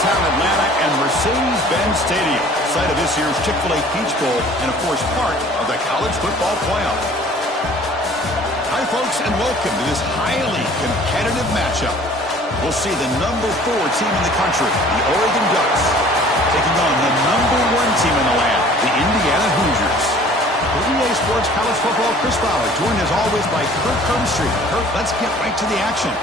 downtown Atlanta and Mercedes-Benz Stadium, site of this year's Chick-fil-A Peach Bowl and, of course, part of the college football playoff. Hi, folks, and welcome to this highly competitive matchup. We'll see the number 4 team in the country, the Oregon Ducks, taking on the number 1 team in the land, the Indiana Hoosiers. For EA Sports College Football, Chris Fowler, joined as always by Kurt Cumstreet. Kurt, let's get right to the action.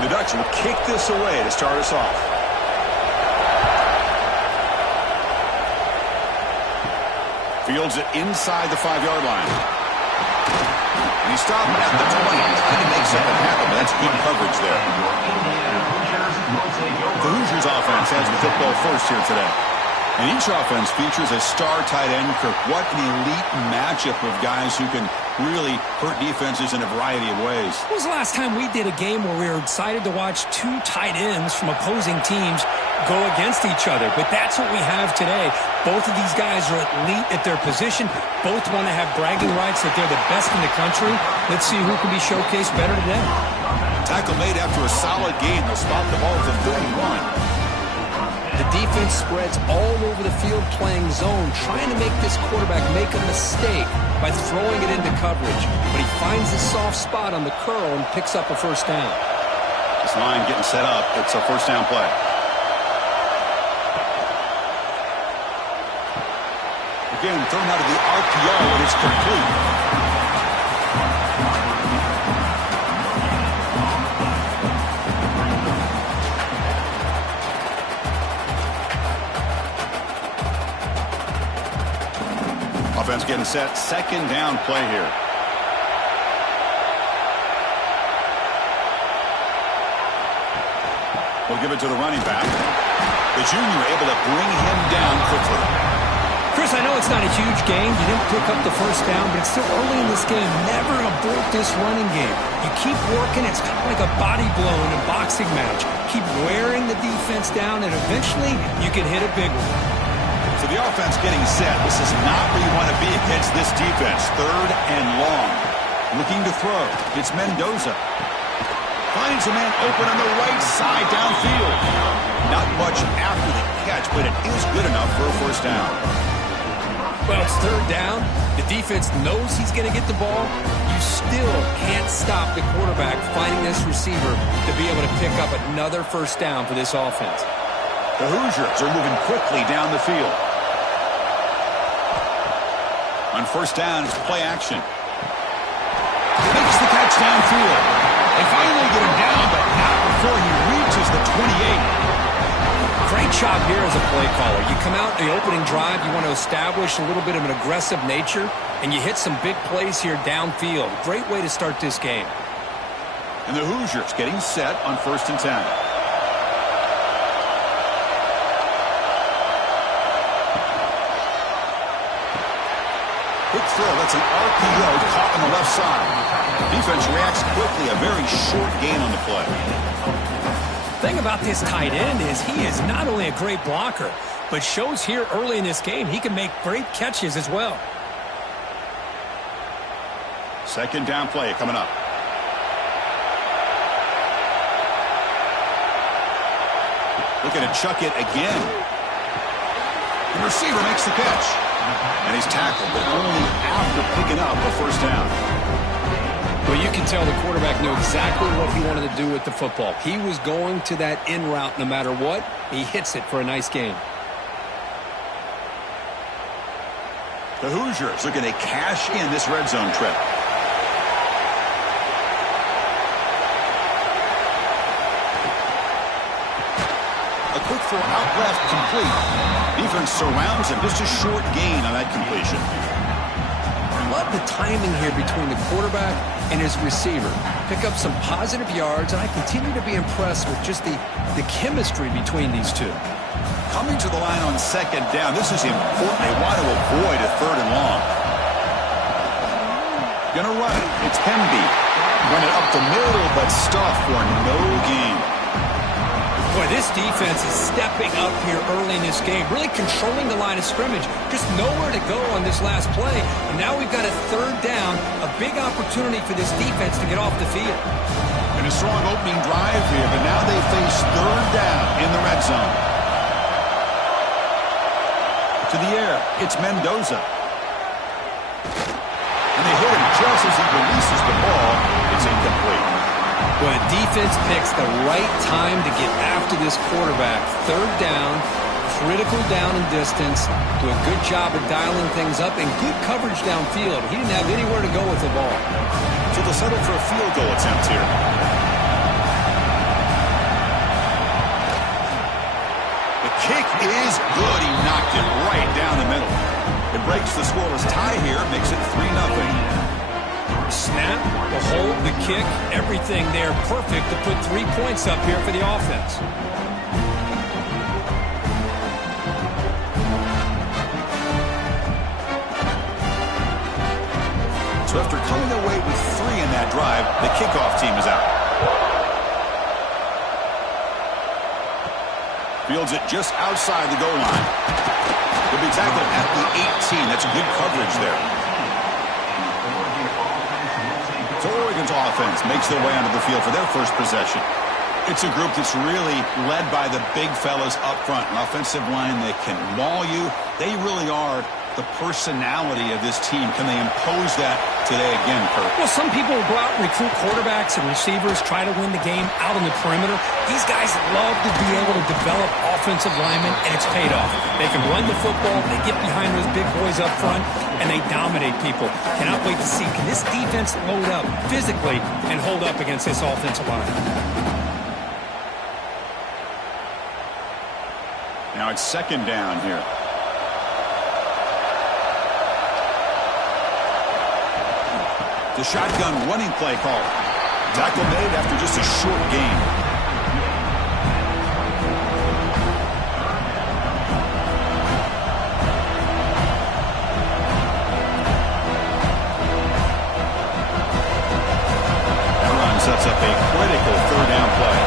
The Ducks will kick this away to start us off. Fields it inside the 5-yard line. And he stopped at the 20. Trying to make something happen, but that's good coverage there. The Hoosiers offense has the football first here today. And each offense features a star tight end. Kirk, what an elite matchup of guys who can really hurt defenses in a variety of ways. When was the last time we did a game where we were excited to watch 2 tight ends from opposing teams go against each other? But that's what we have today. Both of these guys are elite at their position. Both want to have bragging rights that they're the best in the country. Let's see who can be showcased better today. Tackle made after a solid gain. They'll spot the ball to 31. The defense spreads all over the field playing zone, trying to make this quarterback make a mistake by throwing it into coverage. But he finds the soft spot on the curl and picks up a first down. This line getting set up. It's a first down play. Again, thrown out of the RPO, and it's complete. Offense getting set. Second down play here. We'll give it to the running back. The junior able to bring him down quickly. Chris, I know it's not a huge game. You didn't pick up the first down, but it's still early in this game. Never abort this running game. You keep working. It's kind of like a body blow in a boxing match. Keep wearing the defense down, and eventually you can hit a big one. So the offense getting set. This is not where you want to be against this defense. 3rd and long. Looking to throw. It's Mendoza. Finds a man open on the right side downfield. Not much after the catch, but it is good enough for a first down. Well, it's 3rd down. The defense knows he's going to get the ball. You still can't stop the quarterback finding this receiver to be able to pick up another first down for this offense. The Hoosiers are moving quickly down the field. On first down, it's play action. He makes the catch downfield. They finally get him down, but not before he reaches the 28. Great job here as a play caller. You come out in the opening drive, you want to establish a little bit of an aggressive nature, and you hit some big plays here downfield. Great way to start this game. And the Hoosiers getting set on 1st and 10. Quick throw, that's an RPO caught on the left side. Defense reacts quickly, a very short gain on the play. The thing about this tight end is he is not only a great blocker, but shows here early in this game he can make great catches as well. Second down play coming up. Looking to chuck it again. The receiver makes the catch. And he's tackled, but only after picking up a first down. Well, you can tell the quarterback knew exactly what he wanted to do with the football. He was going to that in route no matter what. He hits it for a nice gain. The Hoosiers looking to cash in this red zone trip. A quick throw out left, complete. Defense surrounds him. Just a short gain on that completion. love the timing here between the quarterback and his receiver. Pick up some positive yards, and I continue to be impressed with just the chemistry between these two. Coming to the line on second down, this is important. They want to avoid a third and long. Gonna run it. It's Hemby. Run it up the middle, but stuffed for no gain. Boy, this defense is stepping up here early in this game, really controlling the line of scrimmage. Just nowhere to go on this last play. And now we've got a third down, a big opportunity for this defense to get off the field. And a strong opening drive here, but now they face third down in the red zone. To the air, it's Mendoza. And they hit him just as he releases the ball. It's incomplete. Well, the defense picks the right time to get after this quarterback. Third down, critical down and distance. Do a good job of dialing things up and good coverage downfield. He didn't have anywhere to go with the ball. So they'll settle for a field goal attempt here. The kick is good. He knocked it right down the middle. It breaks the scoreless tie here, makes it 3-0. Snap, the hold, the kick, everything there perfect to put 3 points up here for the offense. So after coming away with 3 in that drive, the kickoff team is out. Fields it just outside the goal line. He'll be tackled at the 18. That's good coverage there. So Oregon's offense makes their way onto the field for their first possession. It's a group that's really led by the big fellas up front. An offensive line that can maul you. They really are the personality of this team. Can they impose that today again, Kurt? Well, some people will go out and recruit quarterbacks and receivers, try to win the game out on the perimeter. These guys love to be able to develop offensive linemen, and it's paid off. They can run the football, they get behind those big boys up front, and they dominate people. Cannot wait to see, can this defense load up physically and hold up against this offensive line? Now it's second down here. The shotgun running play call. Tackle made after just a short gain. That run sets up a critical third down play.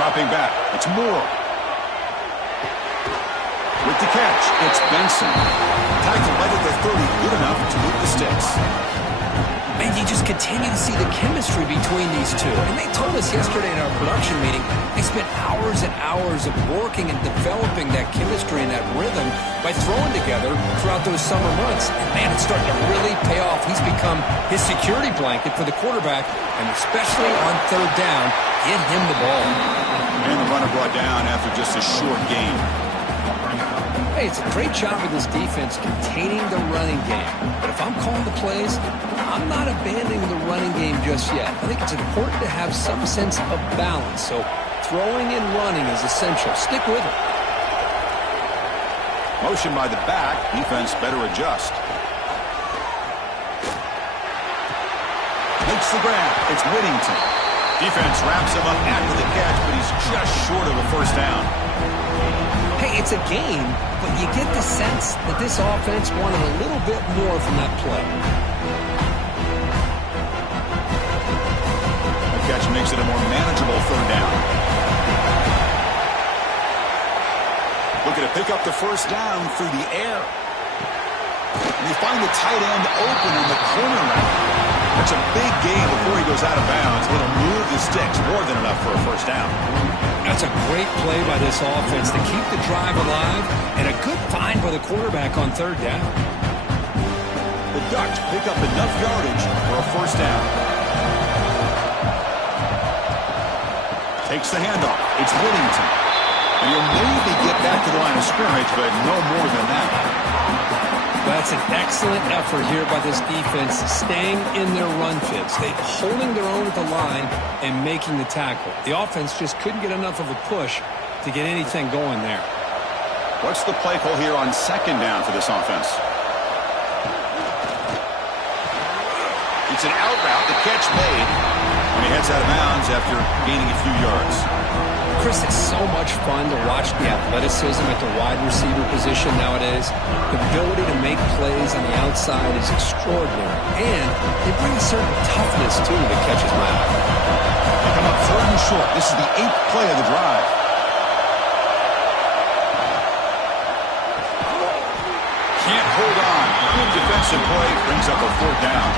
Dropping back, it's Moore. With the catch, it's Benson. Tackle right at the 30, good enough to move the sticks. Man, you just continue to see the chemistry between these two. And they told us yesterday in our production meeting, they spent hours and hours of working and developing that chemistry and that rhythm by throwing together throughout those summer months. And man, it's starting to really pay off. He's become his security blanket for the quarterback, and especially on third down, get him the ball. And the runner brought down after just a short gain. Hey, it's a great job of this defense containing the running game. But if I'm calling the plays, I'm not abandoning the running game just yet. I think it's important to have some sense of balance. So throwing and running is essential. Stick with it. Motion by the back. Defense better adjust. Makes the grab. It's Whittington. Defense wraps him up after the catch, but he's just short of a first down. Hey, it's a game, but you get the sense that this offense wanted a little bit more from that play. The catch makes it a more manageable third down. Looking to pick up the first down through the air. And they find the tight end open in the corner route. That's a big gain before he goes out of bounds. It'll move the sticks more than enough for a first down. That's a great play by this offense to keep the drive alive, and a good find by the quarterback on third down. The Ducks pick up enough yardage for a first down. Takes the handoff. It's Whittington. And he'll maybe get back to the line of scrimmage, but no more than that. That's an excellent effort here by this defense, staying in their run fits. They holding their own at the line and making the tackle. The offense just couldn't get enough of a push to get anything going there. What's the play call here on second down for this offense? It's an out route. The catch made when he heads out of bounds after gaining a few yards. Chris, it's so much fun to watch the athleticism at the wide receiver position nowadays. The ability to make plays on the outside is extraordinary. And they bring a certain toughness, too, that catches my eye. They come up 3rd and short. This is the 8th play of the drive. Can't hold on. Good defensive play. Brings up a 4th down.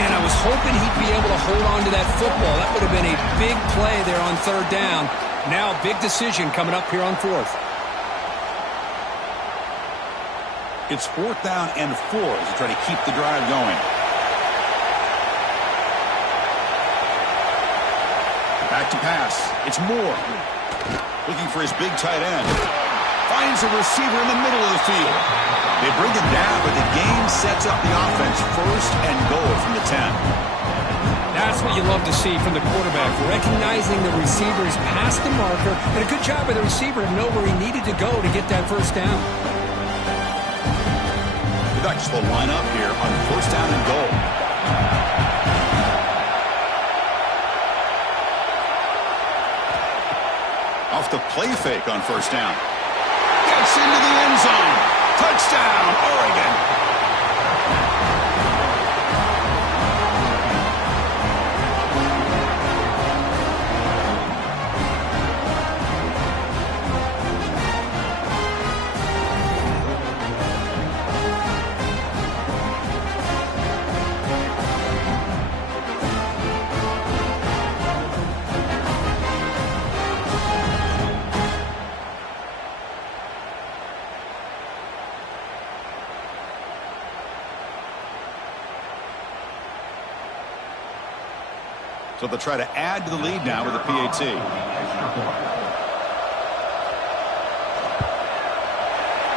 And I was hoping he'd be able to hold on to that football. That would have been a big play there on 3rd down. Now a big decision coming up here on 4th. It's 4th down and 4 as you try to keep the drive going. Back to pass. It's Moore. Looking for his big tight end. Finds a receiver in the middle of the field. They bring him down, but the game sets up the offense 1st and goal from the 10. That's what you love to see from the quarterback, recognizing the receivers past the marker, and a good job by the receiver to know where he needed to go to get that 1st down. The Ducks will line up here on 1st down and goal. Off the play fake on 1st down. Gets into the end zone. Touchdown, Oregon. So they'll try to add to the lead now with a PAT.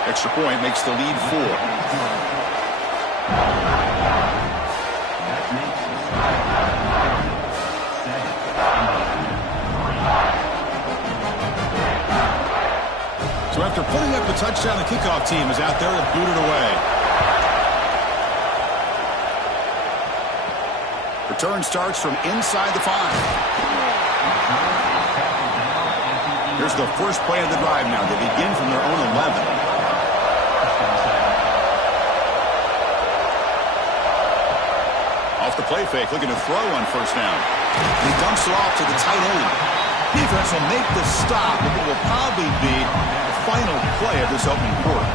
Extra point makes the lead 4. So after putting up the touchdown, the kickoff team is out there to boot it away. Return starts from inside the 5. Here's the first play of the drive now. They begin from their own 11. Off the play fake, looking to throw on 1st down. He dumps it off to the tight end. Defense will make the stop, but it will probably be the final play of this opening quarter.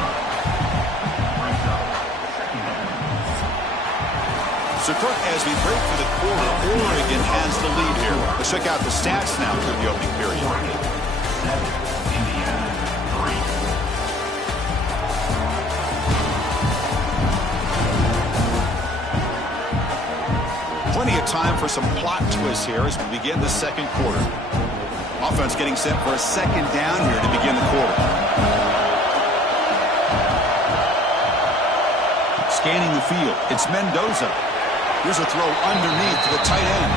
So, Kirk, as we break for the quarter, Oregon has the lead here. Let's check out the stats now through the opening period. Plenty of time for some plot twists here as we begin the 2nd quarter. Offense getting set for a 2nd down here to begin the quarter. Scanning the field, it's Mendoza. Here's a throw underneath to the tight end.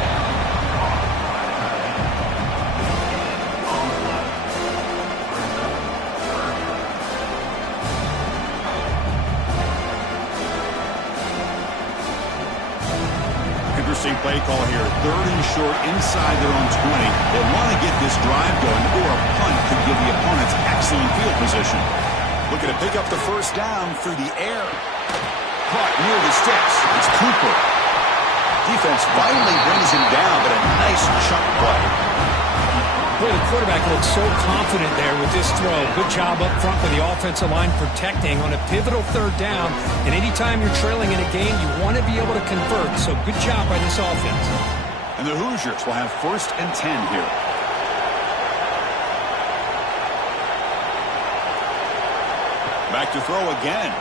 Interesting play call here. 3rd and short inside their own 20. They want to get this drive going, or a punt could give the opponents excellent field position. Looking to pick up the 1st down through the air. Caught near the sticks. It's Cooper. Defense finally brings him down, but a nice chunk play. Boy, the quarterback looks so confident there with this throw. Good job up front with the offensive line protecting on a pivotal 3rd down. And anytime you're trailing in a game, you want to be able to convert. So good job by this offense. And the Hoosiers will have 1st and 10 here. Back to throw again.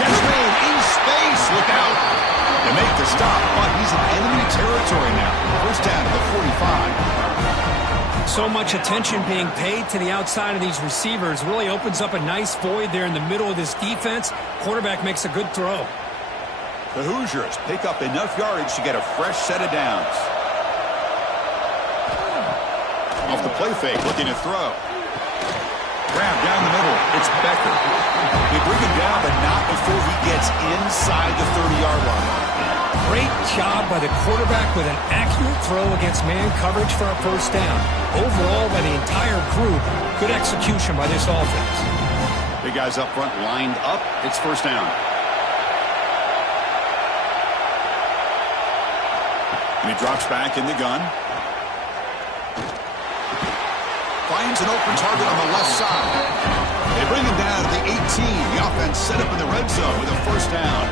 Catch made in space. Look out. They make the stop, but he's in enemy territory now. 1st down to the 45. So much attention being paid to the outside of these receivers. Really opens up a nice void there in the middle of this defense. Quarterback makes a good throw. The Hoosiers pick up enough yardage to get a fresh set of downs. Off the play fake, looking to throw. Grab down the middle. It's Becker. They bring him down, but not before he gets inside the 30-yard line. Great job by the quarterback with an accurate throw against man coverage for a first down. Overall, by the entire group, good execution by this offense. Big guys up front lined up. It's first down. And he drops back in the gun. Finds an open target on the left side. They bring him down to the 18. The offense set up in the red zone with a first down.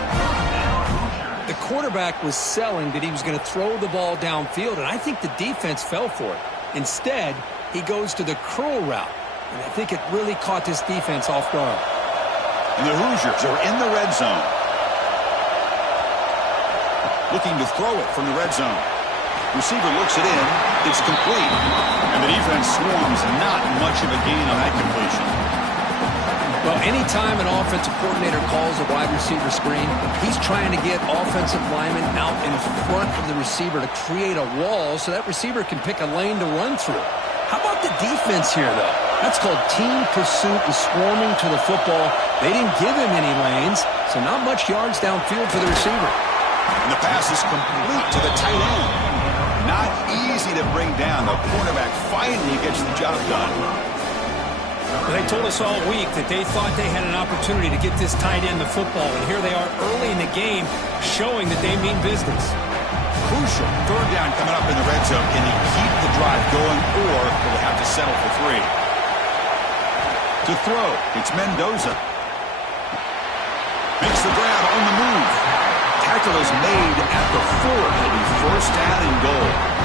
The quarterback was selling that he was going to throw the ball downfield, and I think the defense fell for it. Instead, he goes to the curl route, and I think it really caught this defense off guard. And the Hoosiers are in the red zone. Looking to throw it from the red zone. Receiver looks it in. It's complete. And the defense swarms. Not much of a gain on that completion. Well, anytime an offensive coordinator calls a wide receiver screen, he's trying to get offensive linemen out in front of the receiver to create a wall so that receiver can pick a lane to run through. How about the defense here, though? That's called team pursuit and swarming to the football. They didn't give him any lanes, so not much yards downfield for the receiver. And the pass is complete to the tight end. Not easy to bring down. The quarterback finally gets the job done. Well, they told us all week that they thought they had an opportunity to get this tight end the football, and here they are early in the game showing that they mean business. Crucial third down coming up in the red zone. Can he keep the drive going, or will they have to settle for 3? To throw, it's Mendoza. Makes the grab on the move. Tackle is made at the 4. It'll be first down and goal.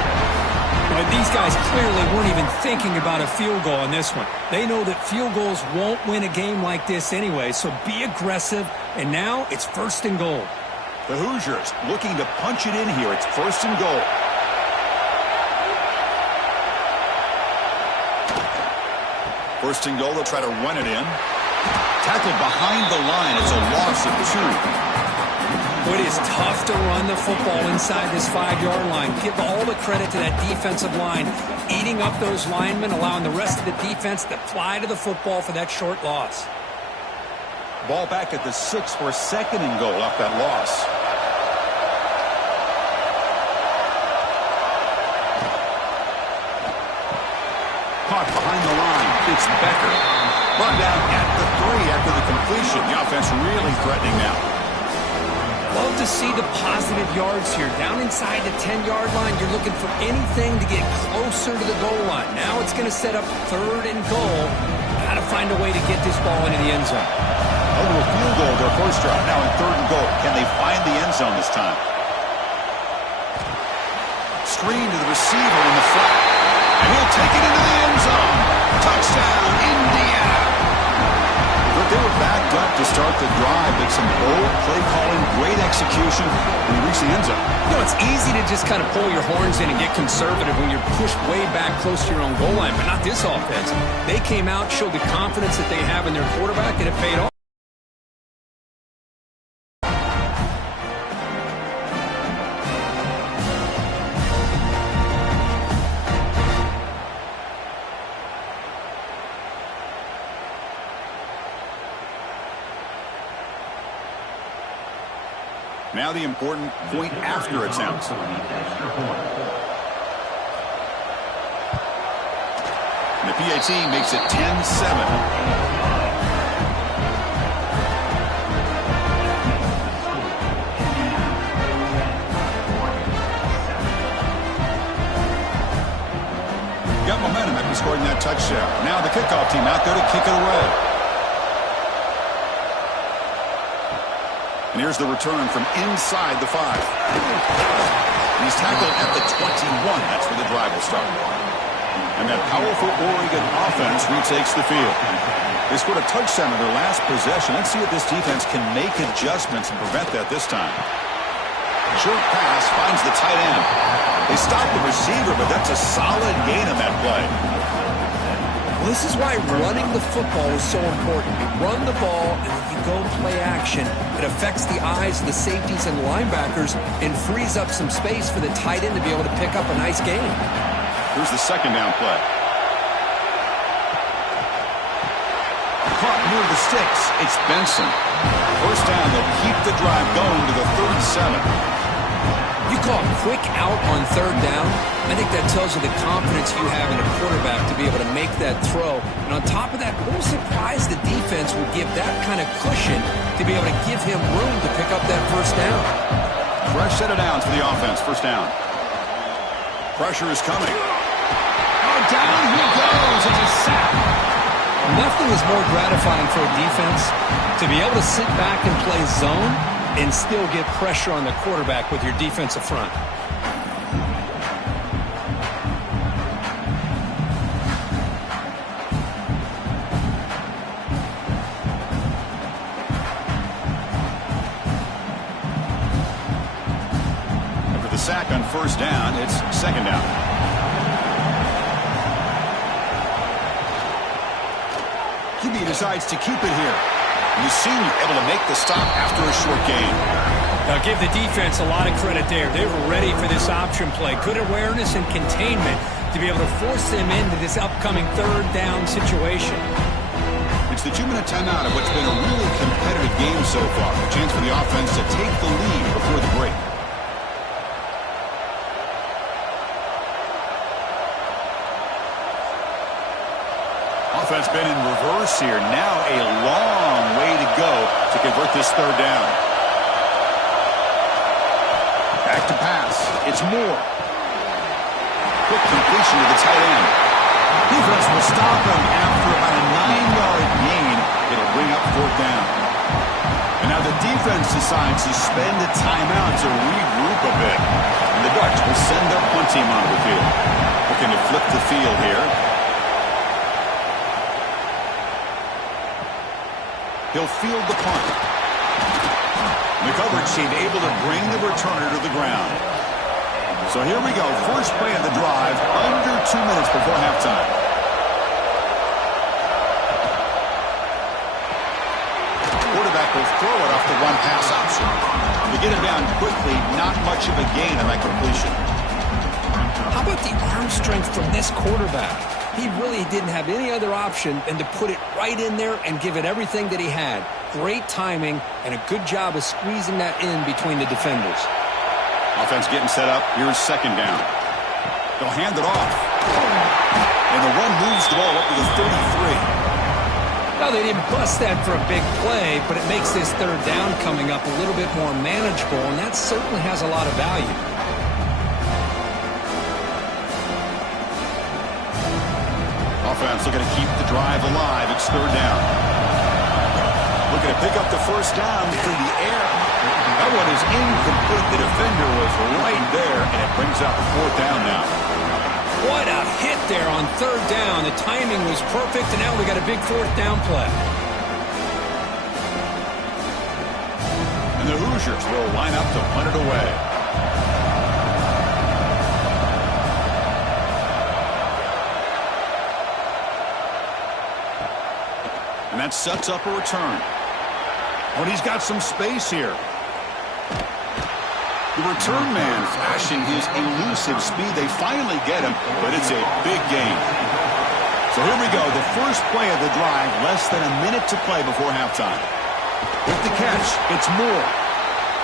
But these guys clearly weren't even thinking about a field goal on this one. They know that field goals won't win a game like this anyway, so be aggressive, and now it's first and goal. The Hoosiers looking to punch it in here. It's first and goal. First and goal, they'll try to run it in. Tackled behind the line. It's a loss of 2. It is tough to run the football inside this 5-yard line. Give all the credit to that defensive line, eating up those linemen, allowing the rest of the defense to fly to the football for that short loss. Ball back at the 6 for a second and goal off that loss. Caught behind the line. It's Becker. Brought down at the 3 after the completion. The offense really threatening now. Love to see the positive yards here. Down inside the 10-yard line, you're looking for anything to get closer to the goal line. Now it's going to set up third and goal. Got to find a way to get this ball into the end zone. Over a field goal, their first drive. Now in third and goal. Can they find the end zone this time? Screen to the receiver in the flat. And he'll take it into the end zone. Touchdown, Indiana. But they were backed up to start the drive, but some bold play calling, great execution, and he reached the end zone. You know, it's easy to just kind of pull your horns in and get conservative when you're pushed way back close to your own goal line, but not this offense. They came out, showed the confidence that they have in their quarterback, and it paid off. Now the important point after attempt. And the PAT makes it 10-7. Got momentum after scoring that touchdown. Now the kickoff team out there to kick it away. And here's the return from inside the 5. And he's tackled at the 21. That's where the drive will start. And that powerful Oregon offense retakes the field. They scored a touchdown in their last possession. Let's see if this defense can make adjustments and prevent that this time. Short pass finds the tight end. They stop the receiver, but that's a solid gain on that play. Well, this is why running the football is so important. You run the ball, and then you go play action. It affects the eyes of the safeties and linebackers and frees up some space for the tight end to be able to pick up a nice gain. Here's the second down play. Caught near the sticks. It's Benson. First down, they'll keep the drive going to the 37. You call quick out on third down. I think that tells you the confidence you have in a quarterback to be able to make that throw. And on top of that, a little surprised the defense would give that kind of cushion to be able to give him room to pick up that first down. Fresh set of downs for the offense. First down. Pressure is coming. Oh, down he goes. It's a sack. Nothing is more gratifying for a defense to be able to sit back and play zone and still get pressure on the quarterback with your defensive front. After the sack on first down, it's second down. QB decides to keep it here. The senior able to make the stop after a short gain. Now give the defense a lot of credit there. They were ready for this option play. Good awareness and containment to be able to force them into this upcoming third down situation. It's the 2-minute timeout of what's been a really competitive game so far. A chance for the offense to take the lead before the break. Offense been in reverse here. Now a long way to go to convert this third down. Back to pass. It's Moore. Quick completion to the tight end. Defense will stop him after about a 9-yard gain. It'll bring up fourth down. And now the defense decides to spend a timeout to regroup a bit. And the Ducks will send their punt team onto the field. Looking to flip the field here. He'll field the punt. The coverage team able to bring the returner to the ground. So here we go. First play of the drive, under 2 minutes before halftime. Quarterback will throw it off the one-pass option. To get it down quickly, not much of a gain on that completion. How about the arm strength from this quarterback? He really didn't have any other option than to put it right in there and give it everything that he had. Great timing and a good job of squeezing that in between the defenders. Offense getting set up. Here's second down. They'll hand it off. And the run moves the ball up to the 33. Now, they didn't bust that for a big play, but it makes this third down coming up a little bit more manageable, and that certainly has a lot of value. Offense looking to keep the drive alive. It's third down. Looking to pick up the first down through the air. That one is incomplete. The defender was right there, and it brings up fourth down now. What a hit there on third down. The timing was perfect, and now we got a big fourth down play. And the Hoosiers will line up to punt it away. And that sets up a return. But he's got some space here. The return man flashing his elusive speed. They finally get him, but it's a big gain. So here we go. The first play of the drive, less than a minute to play before halftime. With the catch, it's Moore.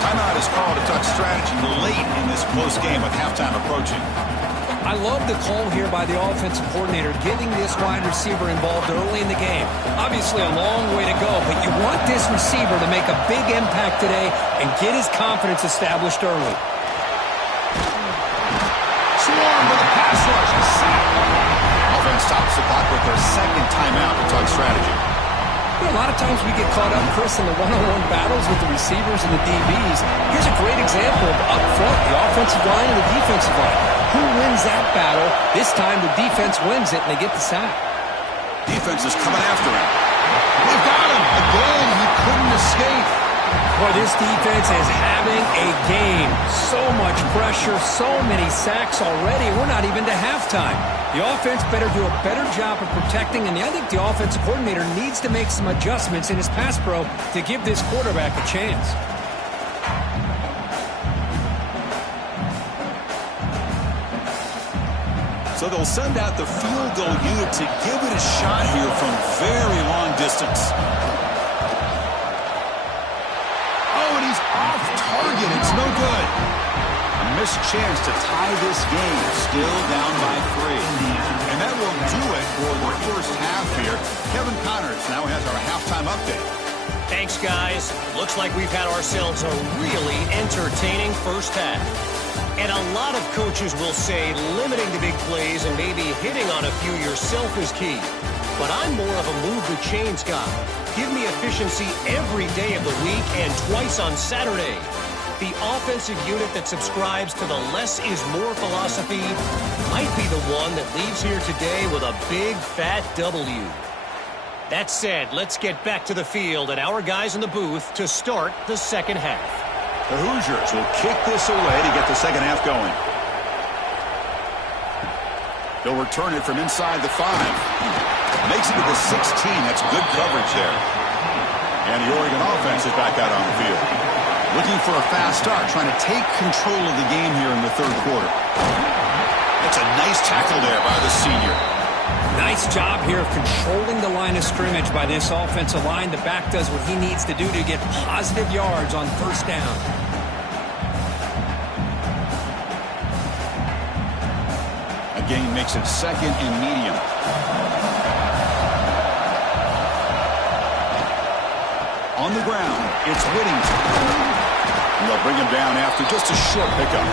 Timeout is called to Duck strategy late in this close game with halftime approaching. I love the call here by the offensive coordinator, getting this wide receiver involved early in the game. Obviously a long way to go, but you want this receiver to make a big impact today and get his confidence established early. Swarm with a pass rush, a sack. Offense stops the clock with their second timeout to Duck strategy. You know, a lot of times we get caught up, Chris, in the one-on-one battles with the receivers and the DBs. Here's a great example of up front, the offensive line and the defensive line. Who wins that battle? This time the defense wins it, and they get the sack. Defense is coming after him. They've got him. Again, he couldn't escape. Well, this defense is having a game. So much pressure, so many sacks already. We're not even to halftime. The offense better do a better job of protecting, and I think the offensive coordinator needs to make some adjustments in his pass pro to give this quarterback a chance. So they'll send out the field goal unit to give it a shot here from very long distance. Oh, and he's off target. It's no good. A missed chance to tie this game. Still down by 3. And that will do it for the first half here. Kevin Connors now has our halftime update. Thanks, guys. Looks like we've had ourselves a really entertaining first half. And a lot of coaches will say limiting the big plays and maybe hitting on a few yourself is key. But I'm more of a move the chains guy. Give me efficiency every day of the week and twice on Saturday. The offensive unit that subscribes to the less is more philosophy might be the one that leaves here today with a big fat W. That said, let's get back to the field and our guys in the booth to start the second half. The Hoosiers will kick this away to get the second half going. They'll return it from inside the 5. Makes it to the 16. That's good coverage there. And the Oregon offense is back out on the field. Looking for a fast start, trying to take control of the game here in the third quarter. That's a nice tackle there by the senior. Nice job here of controlling the line of scrimmage by this offensive line. The back does what he needs to do to get positive yards on first down. Again, makes it second and medium. On the ground, it's Whittington. And they'll bring him down after just a short pickup.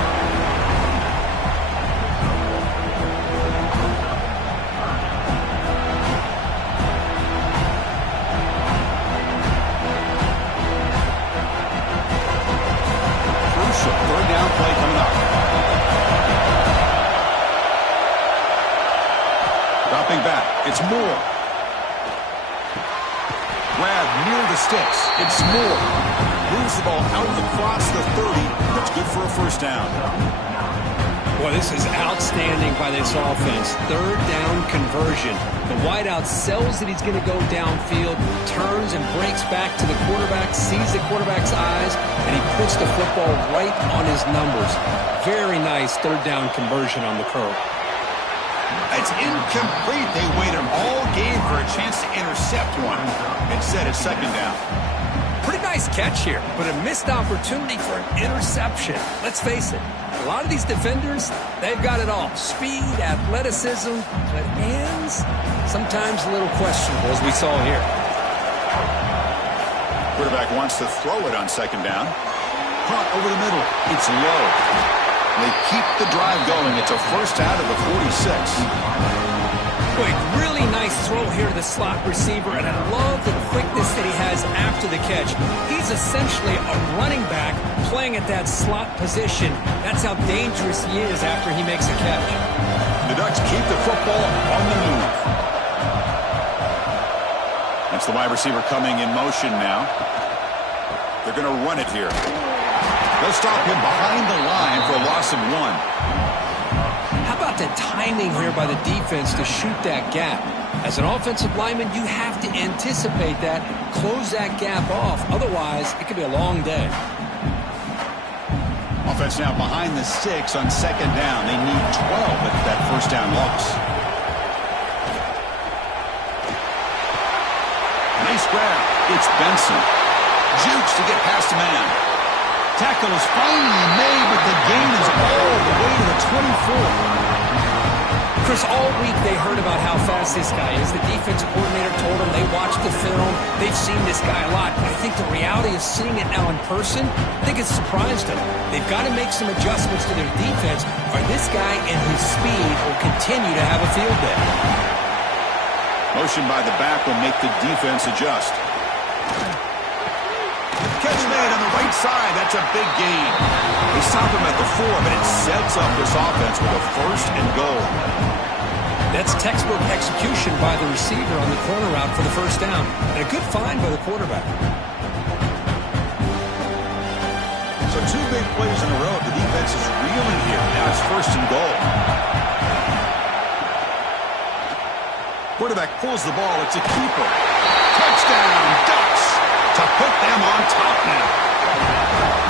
Third down play coming up. Dropping back. It's Moore. Grab near the sticks. It's Moore. Moves the ball out across the 30. That's good for a first down. Boy, this is outstanding by this offense. Third down conversion. The wideout sells that he's going to go downfield, turns and breaks back to the quarterback, sees the quarterback's eyes, and he puts the football right on his numbers. Very nice third down conversion on the curve. It's incomplete. They waited all game for a chance to intercept one. Instead, it's second down. Pretty nice catch here, but a missed opportunity for an interception. Let's face it, a lot of these defenders, they've got it all. Speed, athleticism, but hands, sometimes a little questionable, as we saw here. Quarterback wants to throw it on second down. Caught over the middle. It's low. They keep the drive going. It's a first out of the 46. Quick, really nice throw here to the slot receiver, and I love the quickness that he has after the catch. He's essentially a running back playing at that slot position. That's how dangerous he is after he makes a catch. The Ducks keep the football on the move. That's the wide receiver coming in motion now. They're going to run it here. They'll stop him behind the line for a loss of 1. How about the timing here by the defense to shoot that gap? As an offensive lineman, you have to anticipate that, close that gap off. Otherwise, it could be a long day. Offense now behind the 6 on second down. They need 12 at that first down loss. Nice grab. It's Benson. Jukes to get past a man. Tackle is finally made, but the gain is all the way to the 24. Chris, all week they heard about how fast this guy is. The defensive coordinator told them they watched the film. They've seen this guy a lot. But I think the reality of seeing it now in person, I think it's surprised them. They've got to make some adjustments to their defense, or this guy and his speed will continue to have a field day. Motion by the back will make the defense adjust. Catch made on the right side. That's a big gain. They stop him at the 4, but it sets up this offense with a first and goal. That's textbook execution by the receiver on the corner route for the first down. And a good find by the quarterback. 2 big plays in a row. The defense is reeling here. Now it's 1st and goal. Quarterback pulls the ball. It's a keeper. Touchdown, Ducks, to put them on top now.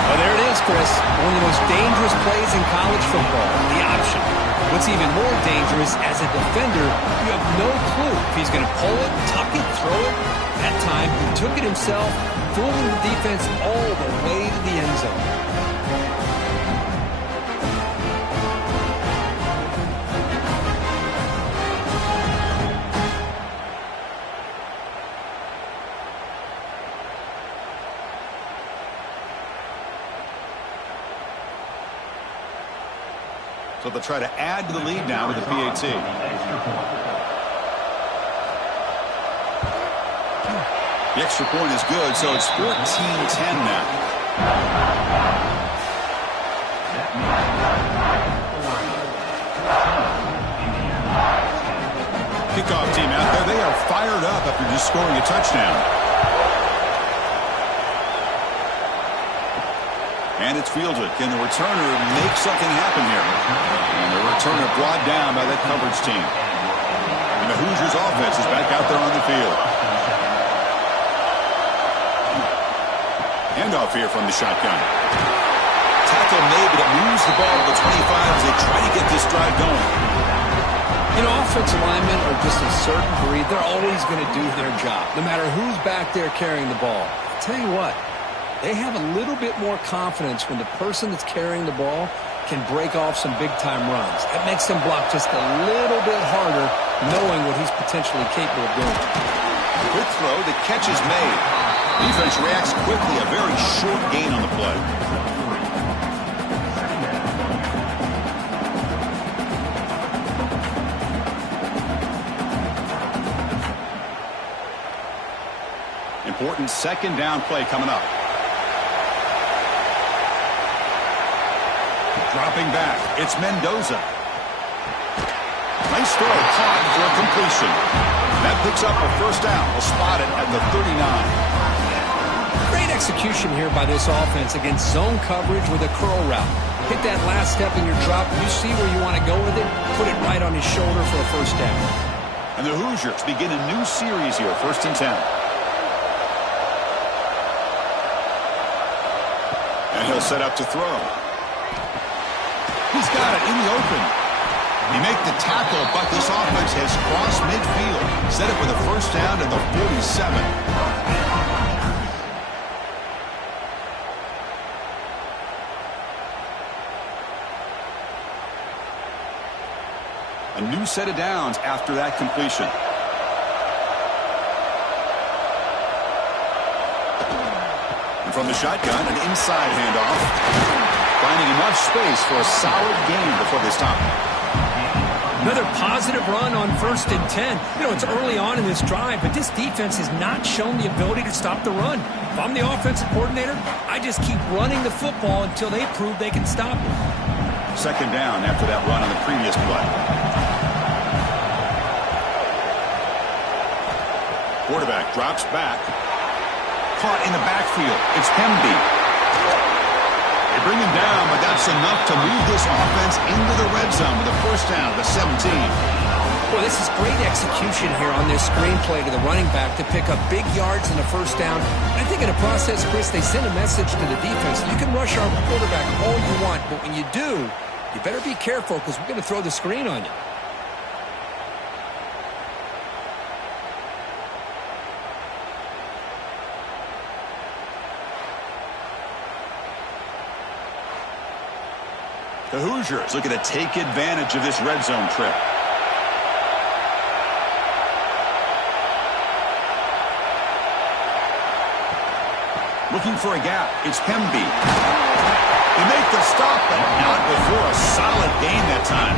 Well, there it is, Chris. One of the most dangerous plays in college football, the option. What's even more dangerous, as a defender, you have no clue if he's going to pull it, tuck it, throw it. That time, he took it himself, fooling the defense all the way to the end zone. So they'll try to add to the lead now with the PAT. The extra point is good, so it's 14-10 now. Kickoff team out there. They are fired up after just scoring a touchdown. And it's fielded. Can the returner make something happen here? And the returner brought down by that coverage team. And the Hoosiers offense is back out there on the field. Handoff here from the shotgun. Tackle made, but it moves the ball to the 25 as they try to get this drive going. You know, offensive linemen are just a certain breed. They're always going to do their job, no matter who's back there carrying the ball. I'll tell you what. They have a little bit more confidence when the person that's carrying the ball can break off some big-time runs. That makes them block just a little bit harder, knowing what he's potentially capable of doing. Quick throw, the catch is made. Defense reacts quickly, a very short gain on the play. Important 2nd down play coming up. Dropping back, it's Mendoza. Nice throw, caught for a completion. That picks up a 1st down. We'll spot it at the 39. Great execution here by this offense against zone coverage with a curl route. Hit that last step in your drop. You see where you want to go with it. Put it right on his shoulder for a 1st down. And the Hoosiers begin a new series here, 1st and 10. And he'll set up to throw. He's got it in the open. He make the tackle, but this offense has crossed midfield. Set up with a 1st down at the 47. A new set of downs after that completion. And from the shotgun, an inside handoff. Finding enough space for a solid gain before they stop. Another positive run on 1st and 10. You know, it's early on in this drive, but this defense has not shown the ability to stop the run. If I'm the offensive coordinator, I just keep running the football until they prove they can stop it. 2nd down after that run on the previous play. Quarterback drops back. Caught in the backfield. It's Hemby. They bring him down, but that's enough to move this offense into the red zone with a 1st down at the 17. Well, this is great execution here on this screenplay to the running back to pick up big yards in the 1st down. And I think in the process, Chris, they send a message to the defense. You can rush our quarterback all you want, but when you do, you better be careful because we're going to throw the screen on you. The Hoosiers looking to take advantage of this red zone trip. Looking for a gap. It's Hemby. They make the stop, but not before a solid gain that time.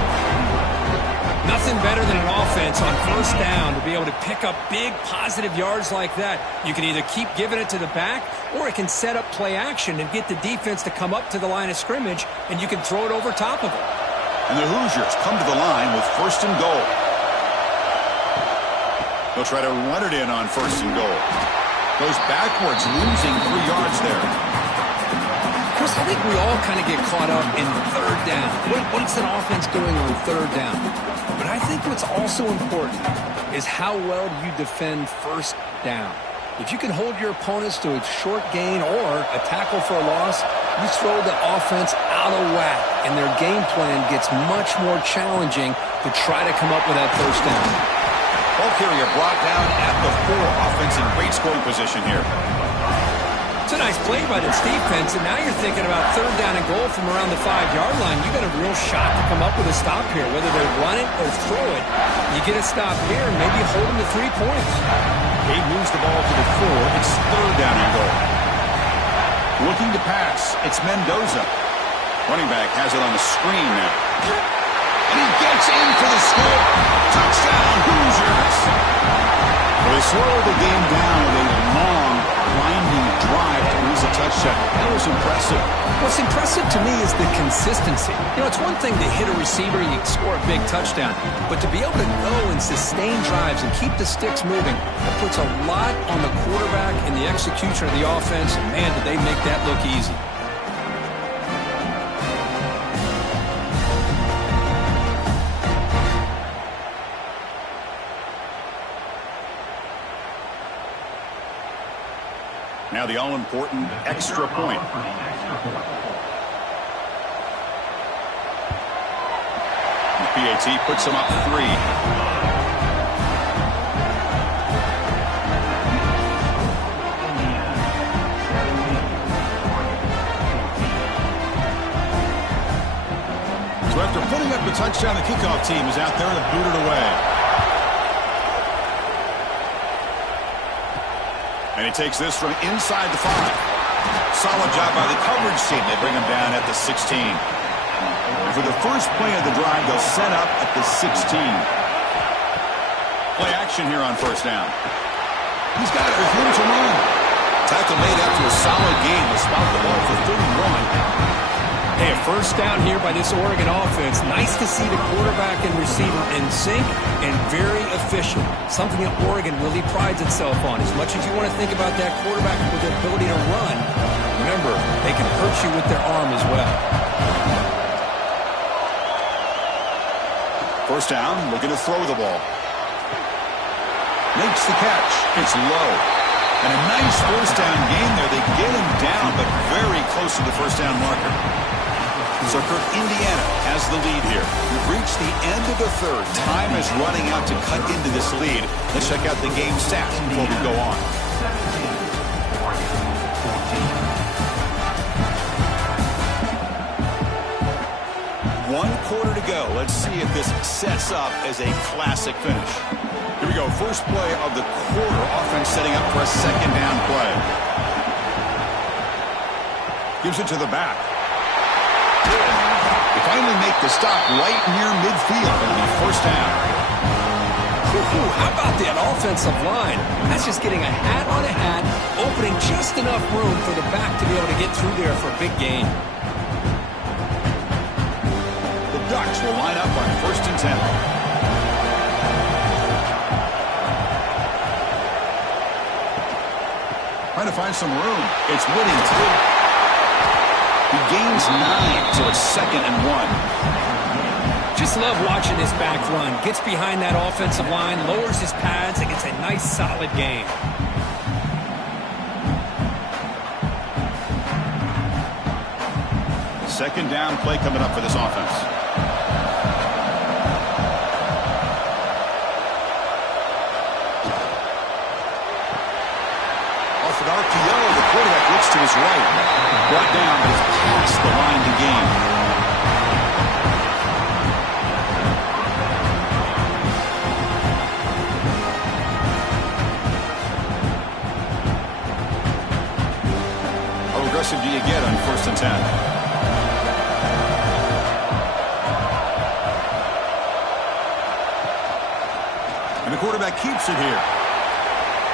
Nothing better than an offense on 1st down to be able to pick up big positive yards like that. You can either keep giving it to the back, or it can set up play action and get the defense to come up to the line of scrimmage, and you can throw it over top of it. And the Hoosiers come to the line with 1st and goal. They'll try to run it in on 1st and goal. Goes backwards, losing 3 yards there. Chris, I think we all kind of get caught up in third down. What's an offense doing on third down? But I think what's also important is how well do you defend first down. If you can hold your opponents to a short gain or a tackle for a loss, you throw the offense out of whack, and their game plan gets much more challenging to try to come up with that first down. Ball carrier brought down at the 4. Offense in great scoring position here. It's a nice play by this defense, and now you're thinking about third down and goal from around the 5-yard line. You got a real shot to come up with a stop here, whether they run it or throw it. You get a stop here and maybe hold them to 3 points. He moves the ball to the 4. It's third down and goal. Looking to pass. It's Mendoza. Running back has it on the screen now. And he gets in for the score. Touchdown, Hoosiers. Well, they slowed the game down with a long, winding drive to lose a touchdown. That was impressive. What's impressive to me is the consistency. You know, it's one thing to hit a receiver and you score a big touchdown, but to be able to go and sustain drives and keep the sticks moving, that puts a lot on the quarterback and the execution of the offense, and man, did they make that look easy. Now the all-important extra point. PAT puts them up 3. So after putting up the touchdown, the kickoff team is out there to boot it away. And he takes this from inside the 5. Solid job by the coverage team. They bring him down at the 16. And for the first play of the drive, they'll set up at the 16. Play action here on first down. He's got it with room to run. Tackle made after a solid gain. Will spot the ball for 31. Hey, a first down here by this Oregon offense. Nice to see the quarterback and receiver in sync and very efficient. Something that Oregon really prides itself on. As much as you want to think about that quarterback with the ability to run, remember, they can hurt you with their arm as well. First down, looking to throw the ball. Makes the catch. It's low. And a nice first down gain there. They get him down, but very close to the first down marker. So Kirk, Indiana has the lead here. We've reached the end of the third. Time is running out to cut into this lead. Let's check out the game stats before we go on. One quarter to go. Let's see if this sets up as a classic finish. Here we go. First play of the quarter. Offense setting up for a second down play. Gives it to the back. They finally make the stop right near midfield. It'll be first down. How about that offensive line? That's just getting a hat on a hat, opening just enough room for the back to be able to get through there for a big gain. The Ducks will line up on first and 10. Trying to find some room. It's Whittington. He gains 9, so it's second and 1. Just love watching this back run. Gets behind that offensive line, lowers his pads, and gets a nice solid gain. Second down play coming up for this offense. Off an RPO, the quarterback looks to his right. Brought down, but he's past the line to gain. How aggressive do you get on first and 10? And the quarterback keeps it here.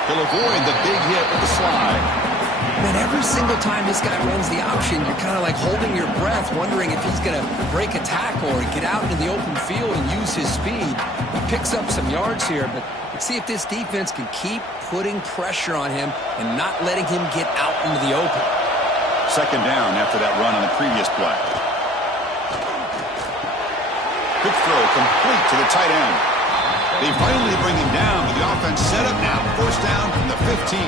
He'll avoid the big hit with the slide. Man, every single time this guy runs the option, you're kind of like holding your breath, wondering if he's going to break a tackle or get out into the open field and use his speed. He picks up some yards here, but let's see if this defense can keep putting pressure on him and not letting him get out into the open. Second down after that run on the previous play. Quick throw complete to the tight end. They finally bring him down with the offense set up now. First down from the 15.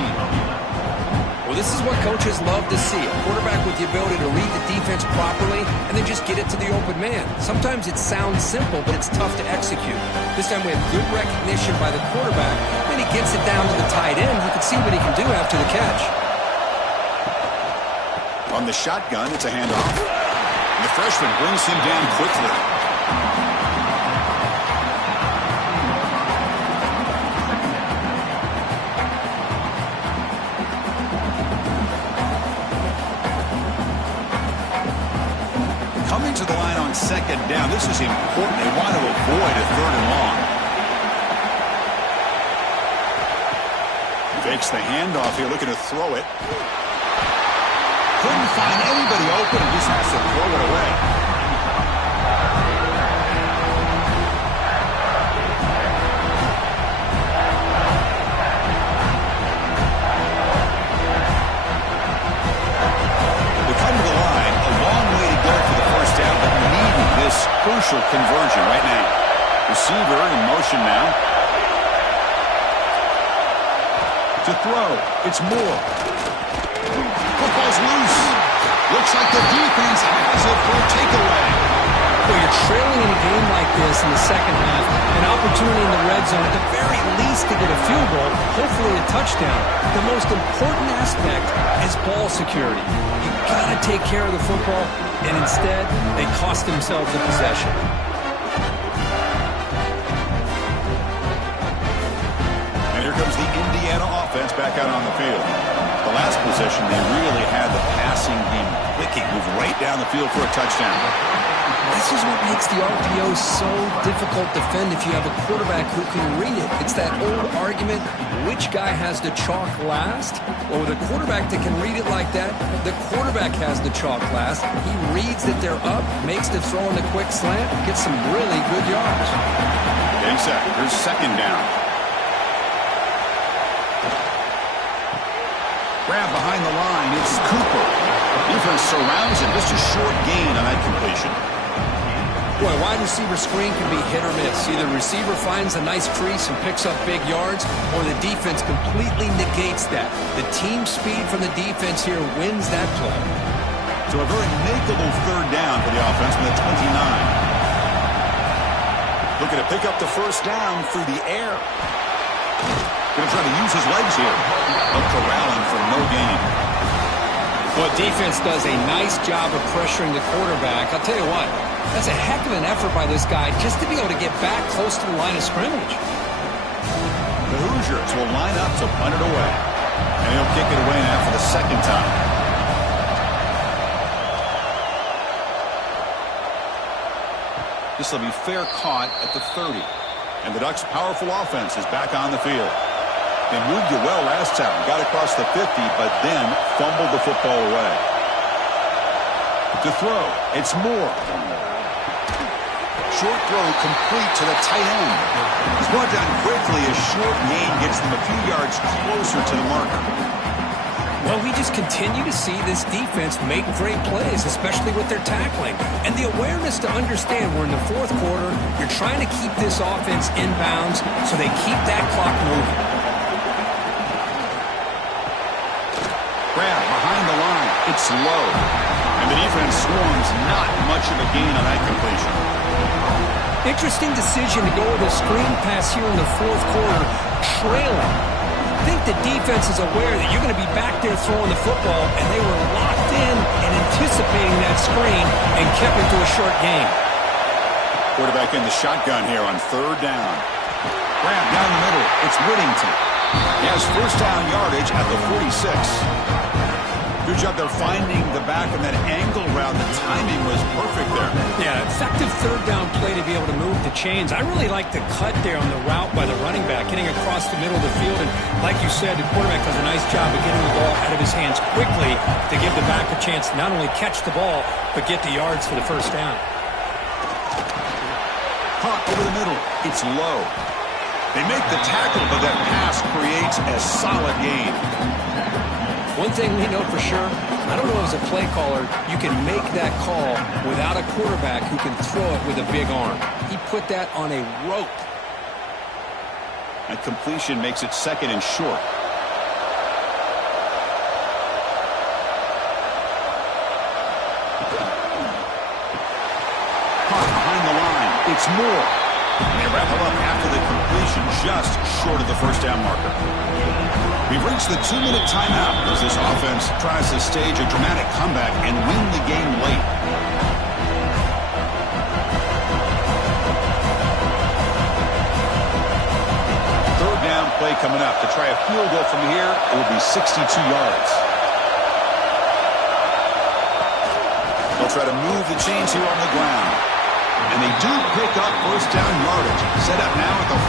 Well, this is what coaches love to see. A quarterback with the ability to read the defense properly and then just get it to the open man. Sometimes it sounds simple, but it's tough to execute. This time we have good recognition by the quarterback. Then he gets it down to the tight end. You can see what he can do after the catch. On the shotgun, it's a handoff. And the freshman brings him down quickly. Coming to the line on second down. This is important. They want to avoid a third and long. Fakes the handoff here, looking to throw it. Couldn't find anybody open and just has to throw it away. They come to the line. A long way to go for the first down, but needing this crucial conversion right now. Receiver in motion now. To throw. It's Moore. Football's loose. Looks like the defense has it for a takeaway. Well, you're trailing in a game like this in the second half. An opportunity in the red zone at the very least to get a field goal, hopefully a touchdown. The most important aspect is ball security. You've got to take care of the football, and instead, they cost themselves the possession. And here comes the Indiana offense back out on the field. The last possession, they really had the passing game clicking, move right down the field for a touchdown. This is what makes the RPO so difficult to defend if you have a quarterback who can read it. It's that old argument, which guy has the chalk last? Well, with a quarterback that can read it like that, the quarterback has the chalk last. He reads that they're up, makes the throw in the quick slant, gets some really good yards. Getting set. Here's second down. Grab behind the line. It's Cooper. Defense surrounds him. Just a short gain on that completion. Boy, wide receiver screen can be hit or miss. Either receiver finds a nice crease and picks up big yards, or the defense completely negates that. The team speed from the defense here wins that play. So a very makeable third down for the offense from the 29. Looking to pick up the first down through the air. Going to try to use his legs here. But corralling for no gain. Well, defense does a nice job of pressuring the quarterback. I'll tell you what, that's a heck of an effort by this guy just to be able to get back close to the line of scrimmage. The Hoosiers will line up to punt it away. And he'll kick it away now for the second time. This will be fair caught at the 30. And the Ducks' powerful offense is back on the field. They moved it well last time, got across the 50, but then fumbled the football away. To throw, it's Moore. Short throw complete to the tight end. It's brought down quickly as short gain gets them a few yards closer to the marker. Well, we just continue to see this defense make great plays, especially with their tackling. And the awareness to understand we're in the fourth quarter, you're trying to keep this offense in bounds so they keep that clock moving. Grab behind the line. It's low. And the defense swarms, not much of a gain on that completion. Interesting decision to go with a screen pass here in the fourth quarter, trailing. I think the defense is aware that you're going to be back there throwing the football, and they were locked in and anticipating that screen and kept it to a short gain. Quarterback in the shotgun here on third down. Grab down the middle. It's Whittington. He has first down yardage at the 46. Good job there finding the back of that angle route. The timing was perfect there. Yeah, effective third down play to be able to move the chains. I really like the cut there on the route by the running back, getting across the middle of the field. And like you said, the quarterback does a nice job of getting the ball out of his hands quickly to give the back a chance to not only catch the ball, but get the yards for the first down. Caught over the middle. It's low. They make the tackle, but that pass creates a solid gain. One thing we know for sure, I don't know as a play caller, you can make that call without a quarterback who can throw it with a big arm. He put that on a rope. That completion makes it 2nd and short. Caught behind the line. It's Moore. And they wrap him up after the completion, just short of the first down marker. We've reached the 2-minute timeout as this offense tries to stage a dramatic comeback and win the game late. Third down play coming up. To try a field goal from here, it will be 62 yards. They'll try to move the chains here on the ground. And they do pick up first down yardage. Set up now at the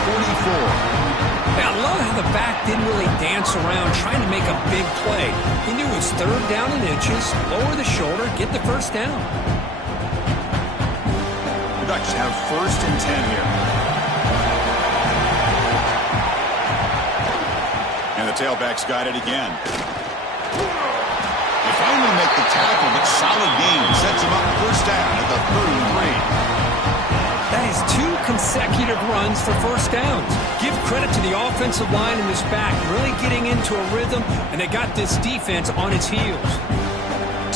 44. Now, I love how the back didn't really dance around trying to make a big play. He knew it was 3rd down in inches, lower the shoulder, get the first down. The Ducks have 1st and 10 here. And the tailback's got it again. They finally make the tackle, but solid gain sets him up first down at the 33. That is 2 consecutive runs for first downs. Give credit to the offensive line in this back, really getting into a rhythm, and they got this defense on its heels.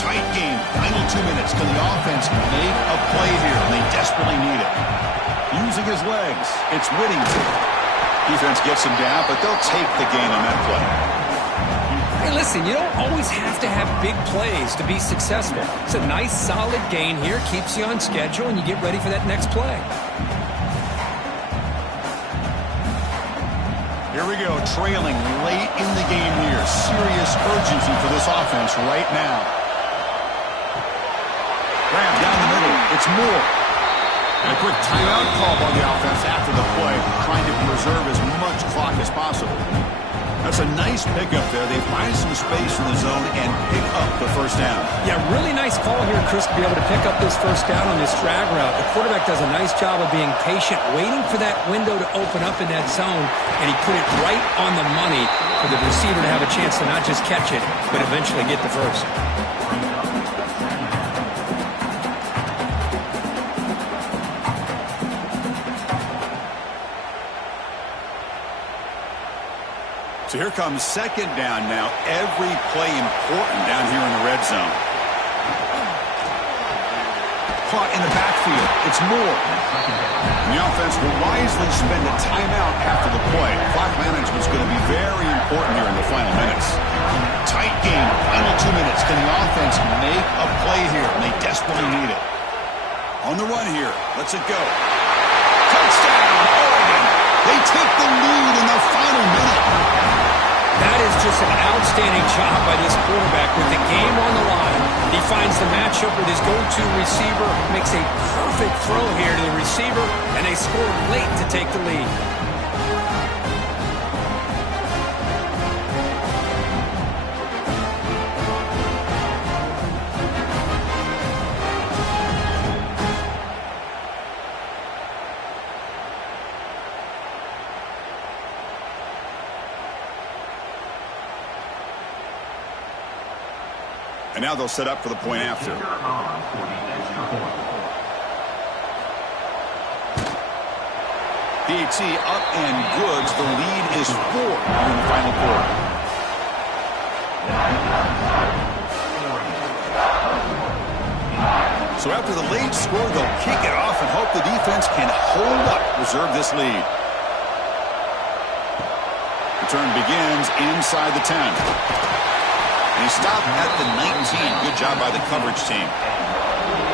Tight game, final 2 minutes. Can the offense make a play here? And they desperately need it. Using his legs, it's Whittington. Defense gets him down, but they'll take the gain on that play. Hey, listen, you don't always have to have big plays to be successful. It's a nice, solid gain here, keeps you on schedule, and you get ready for that next play. Here we go, trailing late in the game here. Serious urgency for this offense right now. Grab down the middle. It's Moore. And a quick timeout call by the offense after the play, trying to preserve as much clock as possible. That's a nice pickup there. They find some space in the zone and pick up the first down. Yeah, really nice call here, Chris, to be able to pick up this first down on this drag route. The quarterback does a nice job of being patient, waiting for that window to open up in that zone, and he put it right on the money for the receiver to have a chance to not just catch it, but eventually get the first. So here comes 2nd down now. Every play important down here in the red zone. Caught in the backfield. It's Moore. And the offense will wisely spend a timeout after the play. Clock management's going to be very important here in the final minutes. Tight game. Final 2 minutes. Can the offense make a play here? And they desperately need it. On the run here. Let's it go. Touchdown, Oregon. They take the lead in the final minute. That is just an outstanding job by this quarterback with the game on the line. He finds the matchup with his go-to receiver, makes a perfect throw here to the receiver, and they score late to take the lead. And now they'll set up for the point after. PAT up and good. The lead is 4 in the final quarter. So after the late score, they'll kick it off and hope the defense can hold up, preserve this lead. Return begins inside the 10. And he stopped at the 19. Good job by the coverage team.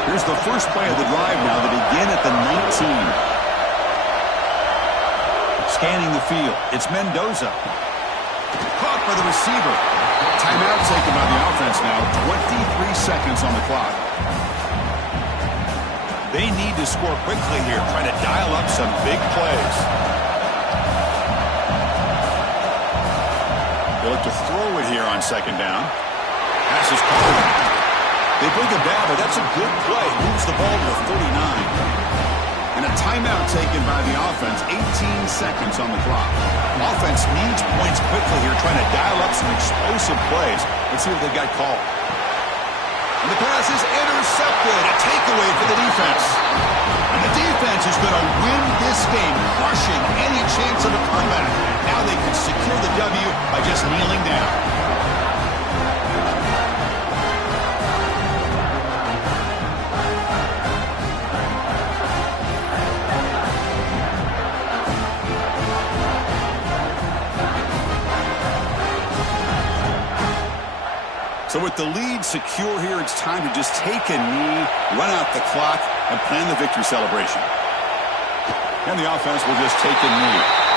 Here's the first play of the drive now. They begin at the 19. Scanning the field. It's Mendoza. Caught by the receiver. Timeout taken by the offense now. 23 seconds on the clock. They need to score quickly here. Trying to dial up some big plays. They look to throw it here on 2nd down. Pass is called. They bring him down, but that's a good play. Moves the ball to the 39. And a timeout taken by the offense. 18 seconds on the clock. Offense needs points quickly here, trying to dial up some explosive plays. Let's see what they got called. And the pass is intercepted. A takeaway for the defense. And the defense is going to win this game, crushing any chance of a comeback. Now they can secure the W by just kneeling down. So with the lead secure here, it's time to just take a knee, run out the clock, and plan the victory celebration. And the offense will just take a knee.